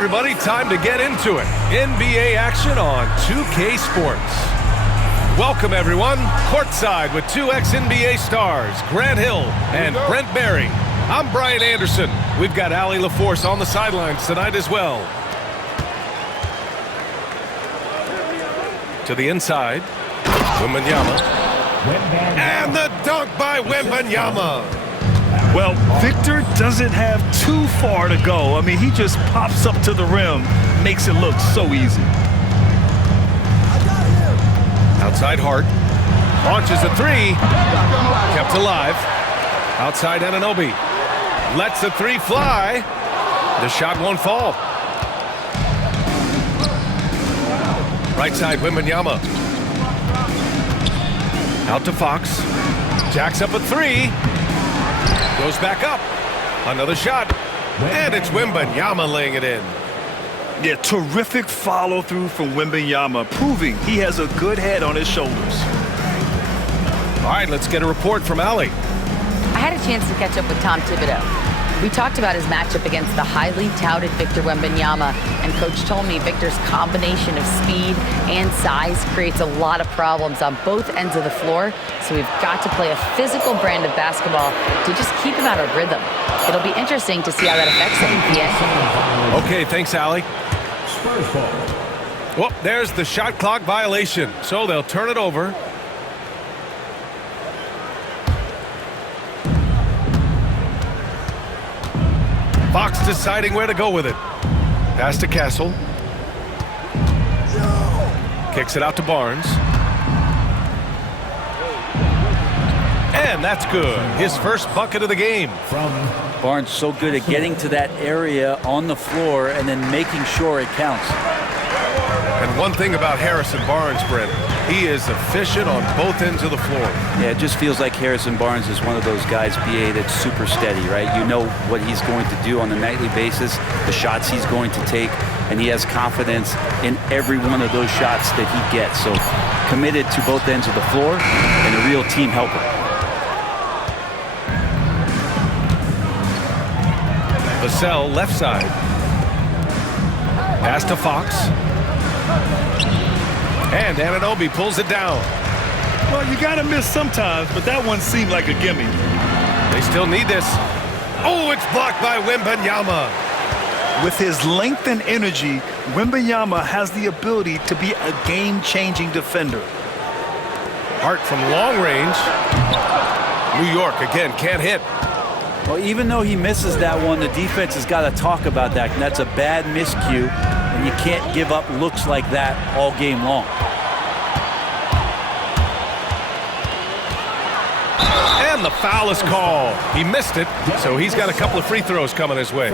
everybody, time to get into it. NBA action on 2K Sports. Welcome, everyone. Courtside with two ex-NBA stars, Grant Hill and Brent Barry. I'm Brian Anderson. We've got Allie LaForce on the sidelines tonight as well. To the inside, Wembanyama. And the dunk by Wembanyama. Well, Victor doesn't have too far to go. I mean, he just pops up to the rim, makes it look so easy. Outside Hart. Launches a three. Kept alive. Outside Anunoby. Lets the three fly. The shot won't fall. Right side, Wembanyama. Out to Fox. Jacks up a three. Goes back up. Another shot. And it's Wembanyama laying it in. Yeah, terrific follow-through from Wembanyama, proving he has a good head on his shoulders. All right, let's get a report from Allie. I had a chance to catch up with Tom Thibodeau. We talked about his matchup against the highly touted Victor Wembanyama, and Coach told me Victor's combination of speed and size creates a lot of problems on both ends of the floor, so we've got to play a physical brand of basketball to just keep him out of rhythm. It'll be interesting to see how that affects him, PA. Okay, thanks, Allie. Well, there's the shot clock violation, so they'll turn it over. Fox deciding where to go with it. Pass to Castle. Kicks it out to Barnes. And that's good. His first bucket of the game. Barnes so good at getting to that area on the floor and then making sure it counts. And one thing about Harrison Barnes, Brent, he is efficient on both ends of the floor. Yeah, it just feels like Harrison Barnes is one of those guys, BA, that's super steady, right? You know what he's going to do on a nightly basis, the shots he's going to take, and he has confidence in every one of those shots that he gets. So committed to both ends of the floor and a real team helper. Vassell left side. Pass to Fox. And Anunoby pulls it down. Well, you got to miss sometimes, but that one seemed like a gimme. They still need this. Oh, it's blocked by Wembanyama. With his length and energy, Wembanyama has the ability to be a game-changing defender. Hart from long range. New York, again, can't hit. Well, even though he misses that one, the defense has got to talk about that, and that's a bad miscue, and you can't give up looks like that all game long. And the foul is called. He missed it, so he's got a couple of free throws coming his way.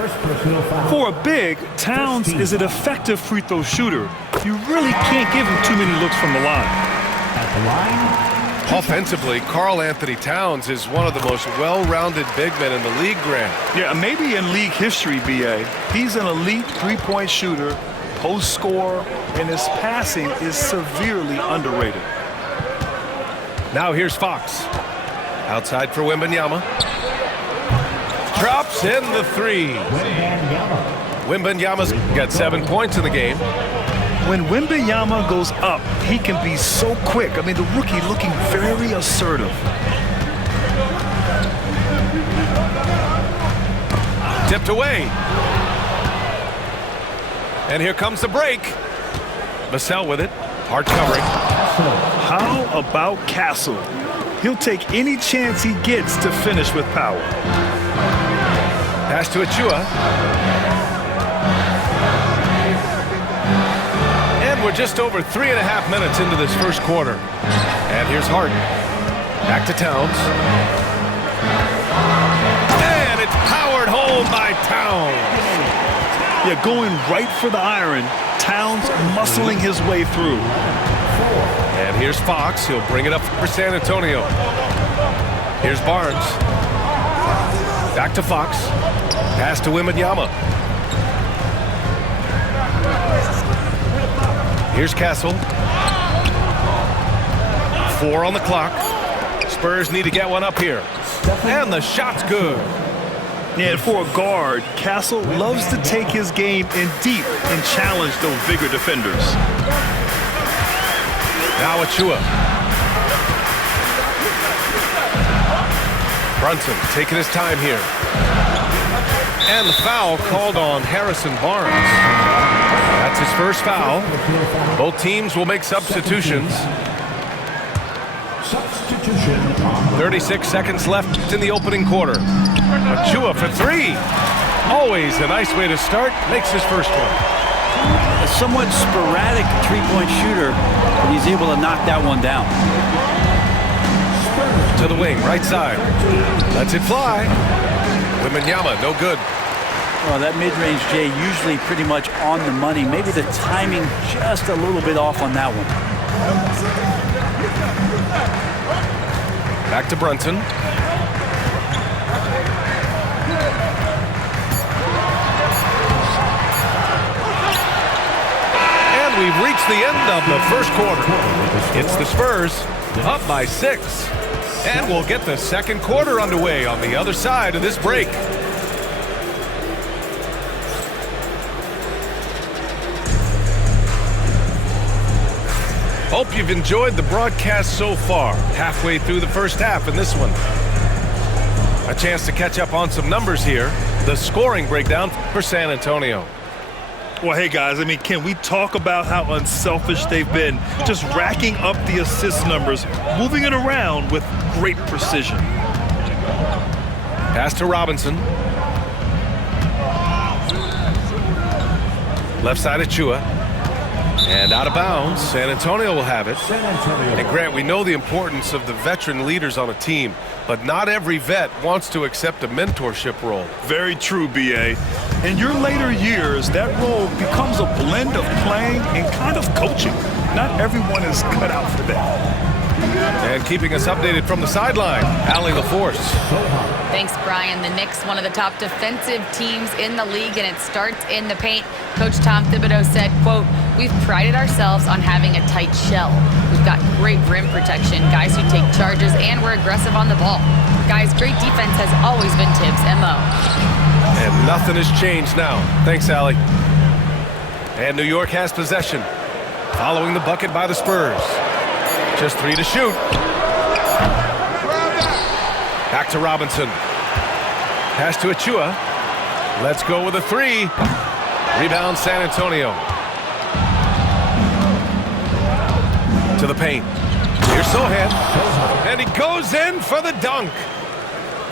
For a big, Towns is an effective free throw shooter. You really can't give him too many looks from the line. At the line. Offensively, Karl Anthony Towns is one of the most well-rounded big men in the league, Grant. Yeah, maybe in league history, BA. He's an elite three-point shooter, post scorer, and his passing is severely underrated. Now here's Fox. Outside for Wembanyama. Drops in the three. Wembanyama's got 7 points in the game. When Wembanyama goes up, he can be so quick. I mean, the rookie looking very assertive. Tipped away. And here comes the break. Vassell with it. Hart covering. How about Castle? He'll take any chance he gets to finish with power. Pass to Achua. We're just over 3.5 minutes into this first quarter. And here's Hart. Back to Towns. And it's powered home by Towns. Yeah, going right for the iron. Towns muscling his way through. And here's Fox. He'll bring it up for San Antonio. Here's Barnes. Back to Fox. Pass to Wembanyama. Here's Castle. 4 on the clock. Spurs need to get one up here. And the shot's good. And for a guard, Castle loves to take his game in deep and challenge those bigger defenders. Now Achua. Brunson taking his time here. And the foul called on Harrison Barnes. That's his first foul. Both teams will make substitutions. 36 seconds left in the opening quarter. Achua for three. Always a nice way to start. Makes his first one. A somewhat sporadic three-point shooter, but he's able to knock that one down. To the wing, right side. Lets it fly. Wembanyama, no good. Well, that mid-range, Jay, usually pretty much on the money. Maybe the timing just a little bit off on that one. Back to Brunson. And we've reached the end of the first quarter. It's the Spurs up by 6. And we'll get the second quarter underway on the other side of this break. Hope you've enjoyed the broadcast so far. Halfway through the first half in this one. A chance to catch up on some numbers here. The scoring breakdown for San Antonio. Well, hey, guys, I mean, can we talk about how unselfish they've been? Just racking up the assist numbers, moving it around with great precision. Pass to Robinson. Left side Achua. And out of bounds, San Antonio will have it. And Grant, we know the importance of the veteran leaders on a team, but not every vet wants to accept a mentorship role. Very true, B.A. In your later years, that role becomes a blend of playing and kind of coaching. Not everyone is cut out for that. And keeping us updated from the sideline, Allie LaForce. Thanks, Brian. The Knicks, one of the top defensive teams in the league, and it starts in the paint. Coach Tom Thibodeau said, quote, "We've prided ourselves on having a tight shell. We've got great rim protection, guys who take charges, and we're aggressive on the ball. Guys, great defense has always been Tibbs' MO." And nothing has changed now. Thanks, Allie. And New York has possession, following the bucket by the Spurs. Just 3 to shoot. Back to Robinson. Pass to Achua. Let's go with a 3. Rebound San Antonio. To the paint. Here's Sohan. And he goes in for the dunk.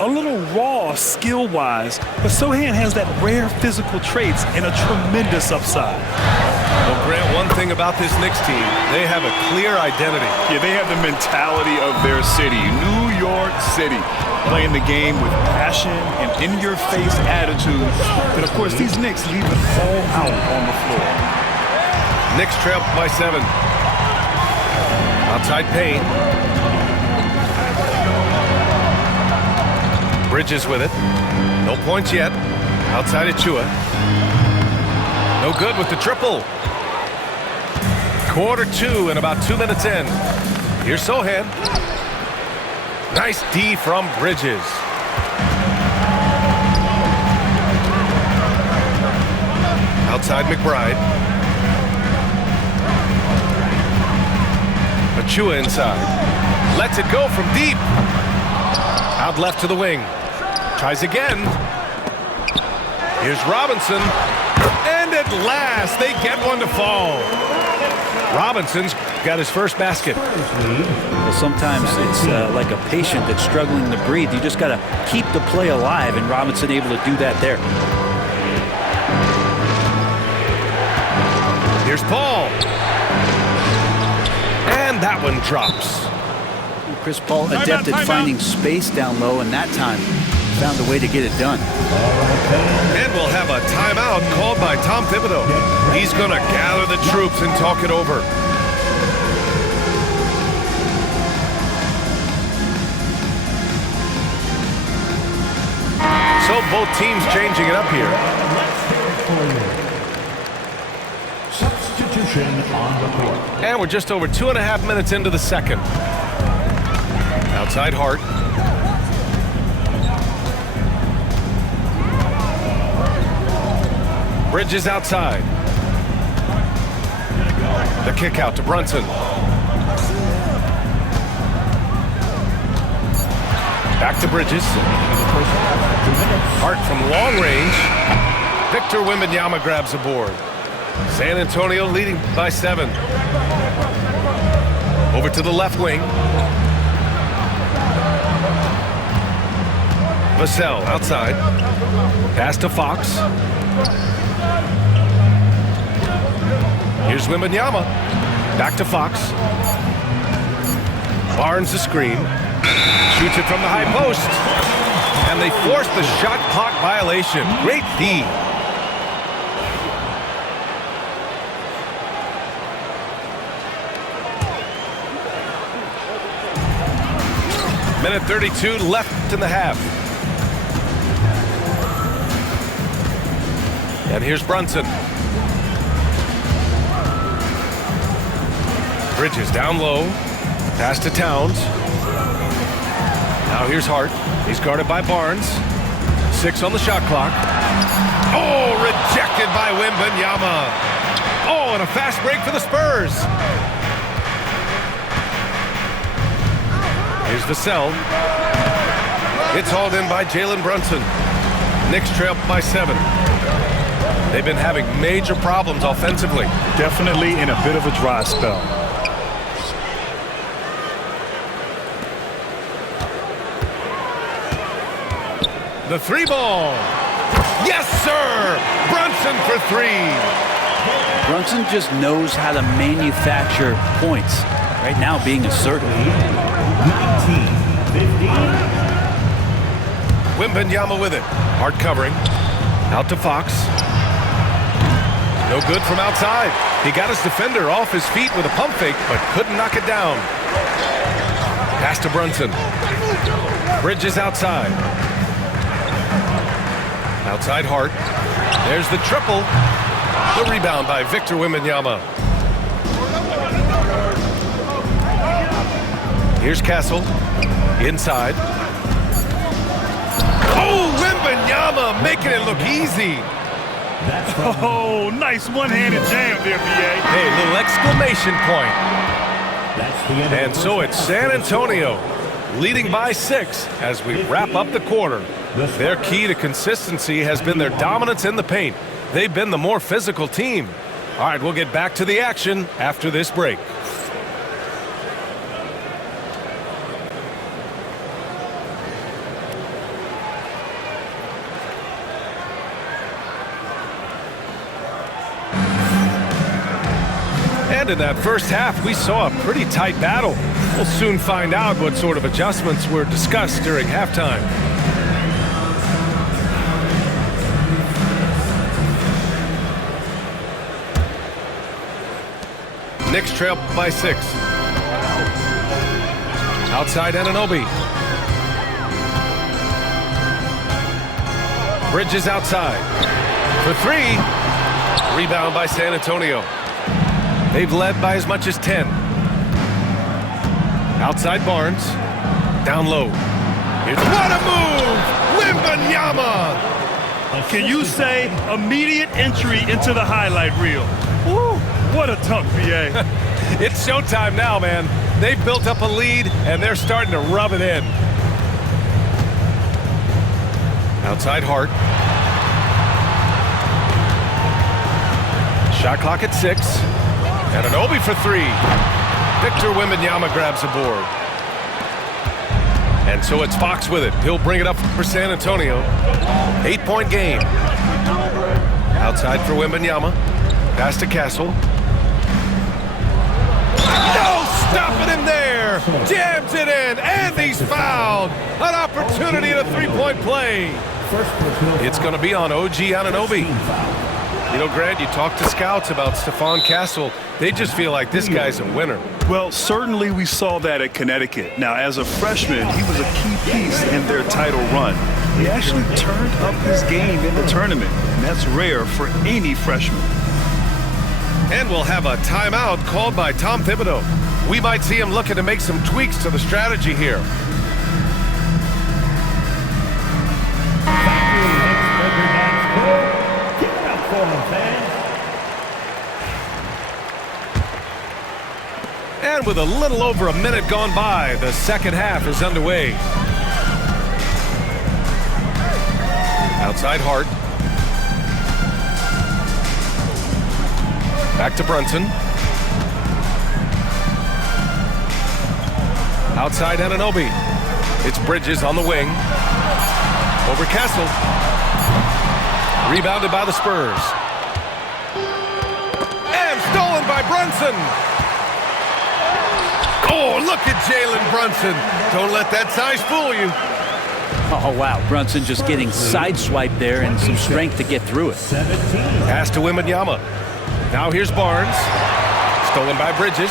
A little raw skill-wise, but Sohan has that rare physical traits and a tremendous upside. Well, Grant, one thing about this Knicks team, they have a clear identity. Yeah, they have the mentality of their city, New York City, playing the game with passion and in-your-face attitude. And, of course, these Knicks leave it all out on the floor. Knicks trail by 7. Outside Payne. Bridges with it. No points yet. Outside Achua. No good with the triple. Quarter 2 and about 2 minutes in. Here's Sohan. Nice D from Bridges. Outside McBride. Achua inside. Lets it go from deep. Out left to the wing. Tries again. Here's Robinson. And at last, they get one to fall. Robinson's got his first basket. Well, sometimes it's like a patient that's struggling to breathe. You just got to keep the play alive, and Robinson able to do that there. Here's Paul. And that one drops. Chris Paul adept at finding space down low, and that time found a way to get it done. And we'll have a timeout called by Tom Thibodeau. He's going to gather the troops and talk it over. So both teams changing it up here. Substitution on the court. And we're just over 2.5 minutes into the second. Outside Hart. Bridges outside. The kick out to Brunson. Back to Bridges. Hart from long range. Victor Wembanyama grabs the board. San Antonio leading by 7. Over to the left wing. Vassell outside. Pass to Fox. Here's Wembanyama. Back to Fox. Barnes the screen. Shoots it from the high post. And they force the shot clock violation. Great D. Minute 32 left in the half. And here's Brunson. Bridges down low. Pass to Towns. Now here's Hart. He's guarded by Barnes. 6 on the shot clock. Oh, rejected by Wembanyama. Oh, and a fast break for the Spurs. Here's Vassell. It's hauled in by Jalen Brunson. Knicks trail by 7. They've been having major problems offensively. Definitely in a bit of a dry spell. The 3 ball. Yes, sir! Brunson for 3. Brunson just knows how to manufacture points. Right now being assertive. 19-15. Wembanyama with it. Hard covering. Out to Fox. No good from outside. He got his defender off his feet with a pump fake, but couldn't knock it down. Pass to Brunson. Bridges outside. Outside Hart. There's the triple. The rebound by Victor Wembanyama. Here's Castle. Inside. Oh, Wembanyama making it look easy. Oh, nice one-handed jam there, B.A. Hey, little exclamation point. That's the end. And so it's San Antonio leading by 6 as we wrap up the quarter. Their key to consistency has been their dominance in the paint. They've been the more physical team. All right, we'll get back to the action after this break. And in that first half, we saw a pretty tight battle. We'll soon find out what sort of adjustments were discussed during halftime. Knicks trail by 6. Outside Anunoby. Bridges outside. For 3. Rebound by San Antonio. They've led by as much as 10. Outside Barnes. Down low. What a move! Wembanyama! Can you say immediate entry into the highlight reel? Woo! What a dunk, B.A. It's showtime now, man. They've built up a lead, and they're starting to rub it in. Outside Hart. Shot clock at 6. Anunoby for 3. Victor Wembanyama grabs the board. And so it's Fox with it. He'll bring it up for San Antonio. 8-point game. Outside for Wembanyama. Pass to Castle. No stopping him there. Jams it in, and he's fouled. An opportunity at a 3-point play. It's going to be on OG Anunoby. You know, Grant, you talk to scouts about Stephon Castle. They just feel like this guy's a winner. Well, certainly we saw that at Connecticut. Now, as a freshman, he was a key piece in their title run. He actually turned up his game in the tournament, and that's rare for any freshman. And we'll have a timeout called by Tom Thibodeau. We might see him looking to make some tweaks to the strategy here. Give it up for him, And with a little over a minute gone by, the second half is underway. Outside Hart. Back to Brunson. Outside Anunoby. It's Bridges on the wing. Over Castle. Rebounded by the Spurs. And stolen by Brunson. Oh, look at Jalen Brunson. Don't let that size fool you. Oh, wow. Brunson just getting sideswiped there and some strength to get through it. Pass to Wembanyama. Now here's Barnes. Stolen by Bridges.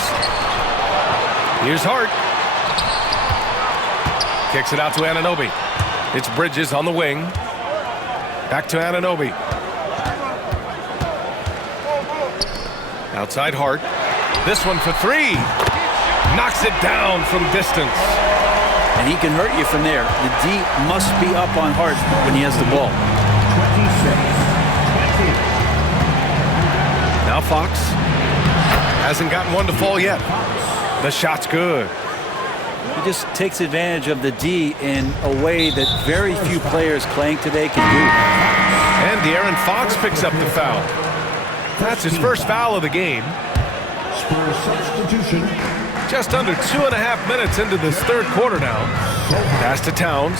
Here's Hart. Kicks it out to Anunoby. It's Bridges on the wing. Back to Anunoby. Outside Hart. This one for three. Knocks it down from distance. And he can hurt you from there. The D must be up on Hart when he has the ball. 26-20. Now Fox. Hasn't gotten one to fall yet. The shot's good. He just takes advantage of the D in a way that very few players playing today can do. And De'Aaron Fox picks up the foul. That's his first foul of the game. Spurs substitution. Just under 2.5 minutes into this third quarter now. Pass to Towns.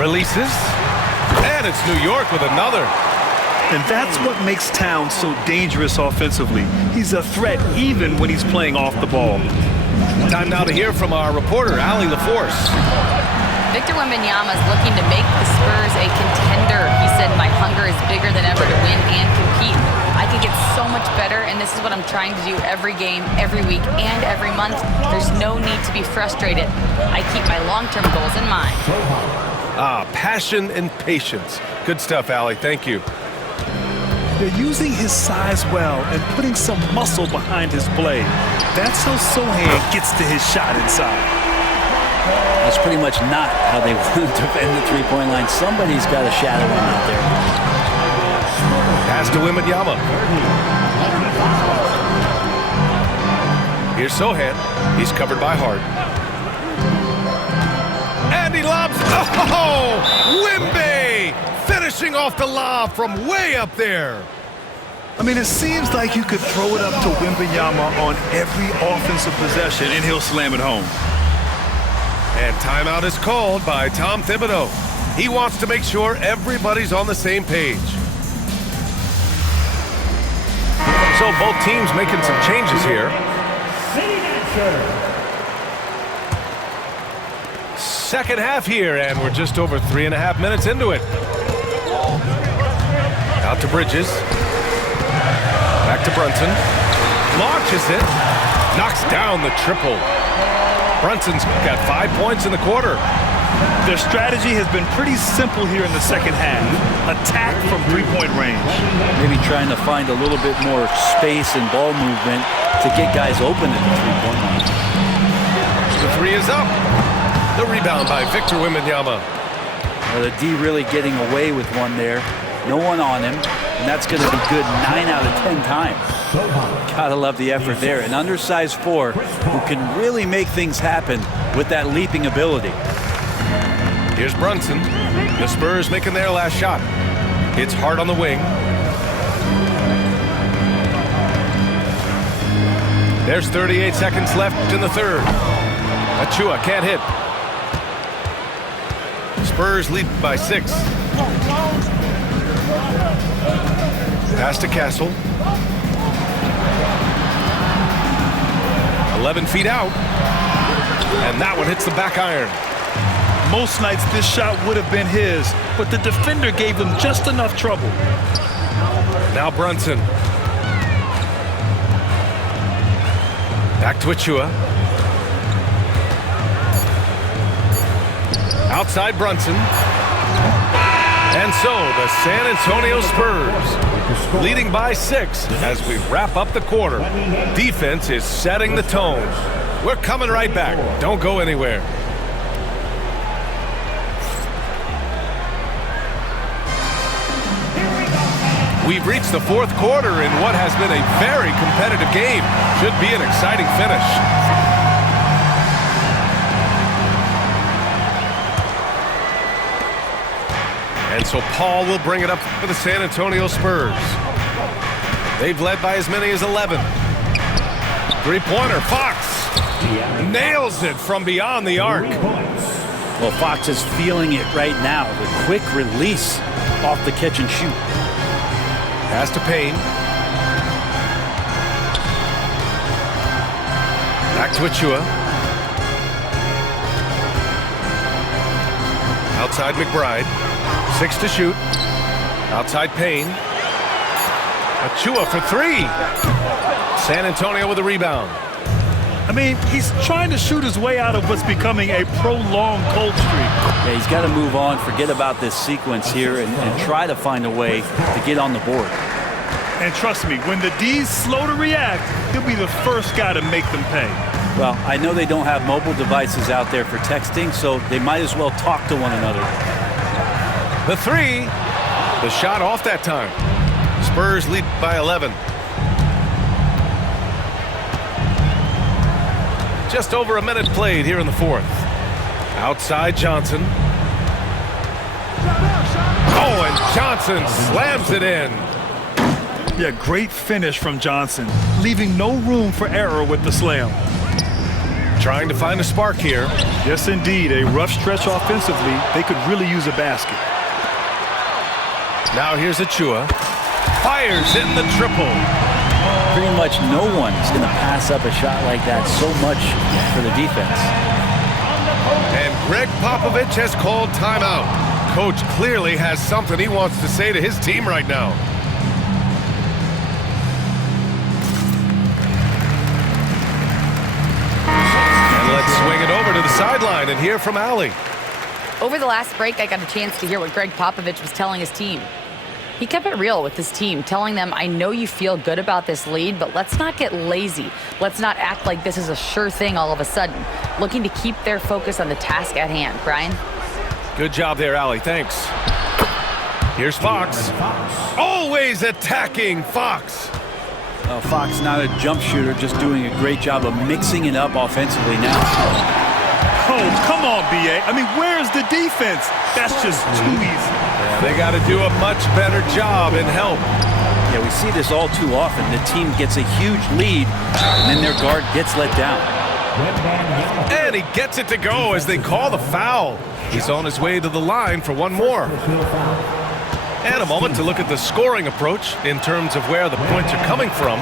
Releases. And it's New York with another. And that's what makes Towns so dangerous offensively. He's a threat even when he's playing off the ball. Time now to hear from our reporter, Allie LaForce. Victor Wembanyama is looking to make the Spurs a contender. He said, "My hunger is bigger than ever to win and compete. I can get so much better, and this is what I'm trying to do every game, every week, and every month. There's no need to be frustrated. I keep my long-term goals in mind." Passion and patience. Good stuff, Allie. Thank you. They're using his size well and putting some muscle behind his play. That's how Sochan gets to his shot inside. That's pretty much not how they want to defend the three-point line. Somebody's got to shadow him out there. Pass to Wembanyama. Here's Sochan. He's covered by Hart. And he lobs. Oh! Wemby! Finishing off the lob from way up there. I mean, it seems like you could throw it up to Wembanyama on every offensive possession and he'll slam it home. And timeout is called by Tom Thibodeau. He wants to make sure everybody's on the same page. So both teams making some changes here. Second half here, and we're just over 3.5 minutes into it. Out to Bridges. Back to Brunson. Launches it. Knocks down the triple. Brunson's got 5 points in the quarter. Their strategy has been pretty simple here in the second half. Attack from three-point range. Maybe trying to find a little bit more space and ball movement to get guys open at the three-point line. The three is up. The rebound by Victor Wembanyama. Well, the D really getting away with one there. No one on him, and that's going to be good 9 out of 10 times. Gotta love the effort there. An undersized 4 who can really make things happen with that leaping ability. Here's Brunson. The Spurs making their last shot. It's Hart on the wing. There's 38 seconds left in the third. Achua can't hit. Spurs lead by 6. Pass to Castle. 11 feet out. And that one hits the back iron. Most nights this shot would have been his, but the defender gave him just enough trouble. Now Brunson. Back to Achua. Outside Brunson. And so the San Antonio Spurs leading by 6 as we wrap up the quarter. Defense is setting the tone. We're coming right back. Don't go anywhere. We've reached the fourth quarter in what has been a very competitive game. Should be an exciting finish. And so Paul will bring it up for the San Antonio Spurs. They've led by as many as 11. Three-pointer, Fox nails it from beyond the arc. Well, Fox is feeling it right now. The quick release off the catch and shoot. Pass to Payne. Back to Achua. Outside McBride. 6 to shoot. Outside Payne. Achua for 3. San Antonio with a rebound. I mean, he's trying to shoot his way out of what's becoming a prolonged cold streak. Yeah, he's got to move on, forget about this sequence here, and try to find a way to get on the board. And trust me, when the D's slow to react, he'll be the first guy to make them pay. Well, I know they don't have mobile devices out there for texting, so they might as well talk to one another. The 3. The shot off that time. Spurs lead by 11. Just over a minute played here in the fourth. Outside Johnson. Oh, and Johnson slams it in. Yeah, great finish from Johnson, leaving no room for error with the slam. Trying to find a spark here. Yes, indeed. A rough stretch offensively. They could really use a basket. Now here's Achua. Fires in the triple. Pretty much no one is going to pass up a shot like that so much for the defense. And Greg Popovich has called timeout. Coach clearly has something he wants to say to his team right now. And let's swing it over to the sideline and hear from Allie. Over the last break, I got a chance to hear what Greg Popovich was telling his team. He kept it real with his team, telling them, I know you feel good about this lead, but let's not get lazy. Let's not act like this is a sure thing all of a sudden. Looking to keep their focus on the task at hand. Brian? Good job there, Allie. Thanks. Here's Fox. Always attacking Fox. Fox, not a jump shooter, just doing a great job of mixing it up offensively now. Oh, come on, B.A. I mean, where's the defense? That's just too easy. Yeah, they got to do a much better job in help. Yeah, we see this all too often. The team gets a huge lead, and then their guard gets let down. And he gets it to go as they call the foul. He's on his way to the line for one more. And a moment to look at the scoring approach in terms of where the points are coming from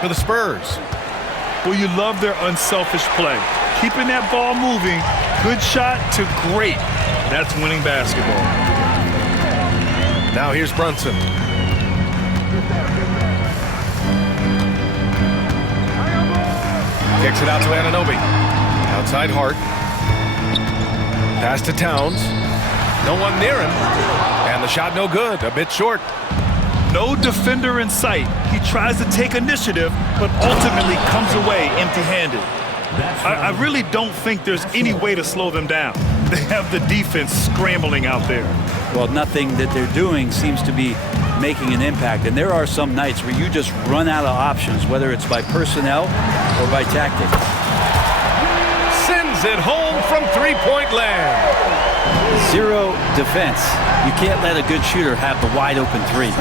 for the Spurs. Well, you love their unselfish play. Keeping that ball moving, good shot to great. That's winning basketball. Now here's Brunson. Kicks it out to Anunoby. Outside Hart. Pass to Towns. No one near him. And the shot no good. A bit short. No defender in sight. He tries to take initiative, but ultimately comes away empty-handed. I really don't think there's any way to slow them down. They have the defense scrambling out there. Well, nothing that they're doing seems to be making an impact. And there are some nights where you just run out of options, whether it's by personnel or by tactic. Sends it home from three-point land. Zero defense. You can't let a good shooter have the wide-open three.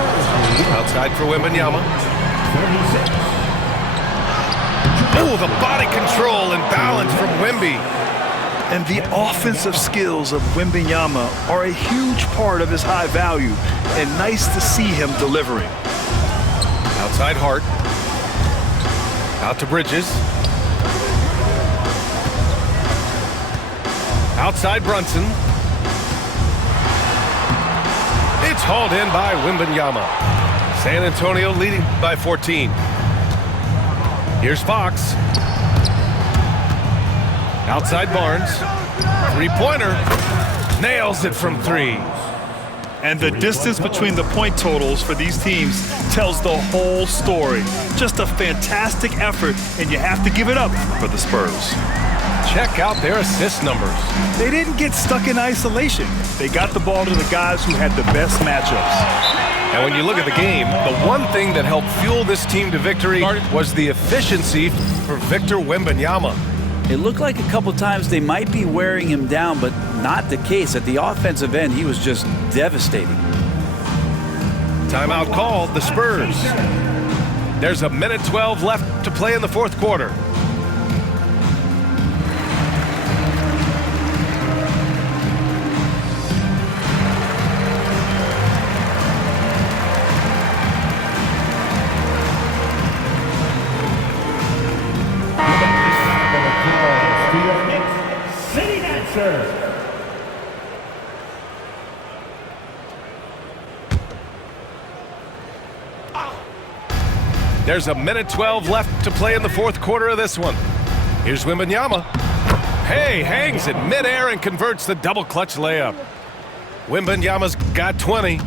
Outside for Wembanyama. Oh, the body control and balance from Wemby. And the offensive skills of Wembanyama are a huge part of his high value, and nice to see him delivering. Outside Hart. Out to Bridges. Outside Brunson. It's hauled in by Wembanyama. San Antonio leading by 14. Here's Fox. Outside Barnes. Three-pointer. Nails it from 3. And the distance between the point totals for these teams tells the whole story. Just a fantastic effort, and you have to give it up for the Spurs. check out their assist numbers. They didn't get stuck in isolation. They got the ball to the guys who had the best matchups. And when you look at the game, the one thing that helped fuel this team to victory was the efficiency for Victor Wembanyama. It looked like a couple times they might be wearing him down, but not the case. At the offensive end, he was just devastating. Timeout called, the Spurs. There's a minute 12 left to play in the fourth quarter. City Dancer. There's a minute 12 left to play in the fourth quarter of this one. Here's Wembanyama. Hey, hangs in midair and converts the double clutch layup. Wembanyama's got 20.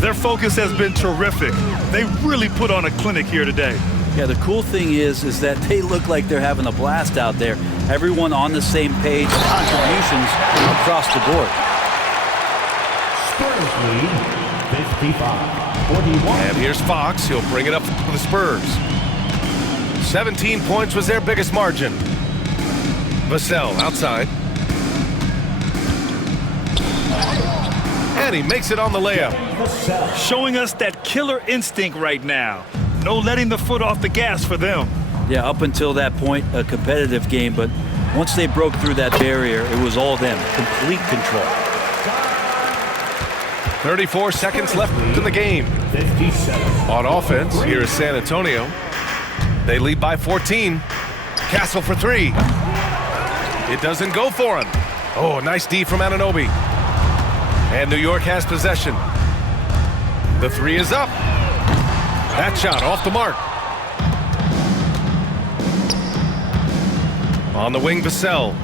Their focus has been terrific. They really put on a clinic here today. Yeah, the cool thing is that they look like they're having a blast out there. Everyone on the same page, contributions across the board. Spurs lead 55-41. And here's Fox. He'll bring it up for the Spurs. 17 points was their biggest margin. Vassell outside. And he makes it on the layup. Showing us that killer instinct right now. No letting the foot off the gas for them. Yeah, up until that point, a competitive game, but once they broke through that barrier, it was all them. Complete control. 34 seconds left in the game. 57. On offense, here is San Antonio. They lead by 14. Castle for three. It doesn't go for him. Oh, nice D from Anunoby. And New York has possession. The three is up. That shot off the mark. On the wing, Vassell.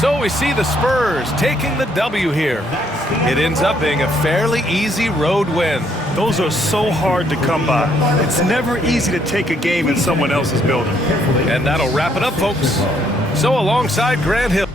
So we see the Spurs taking the W here. It ends up being a fairly easy road win. Those are so hard to come by. It's never easy to take a game in someone else's building. And that'll wrap it up, folks. So alongside Grant Hill.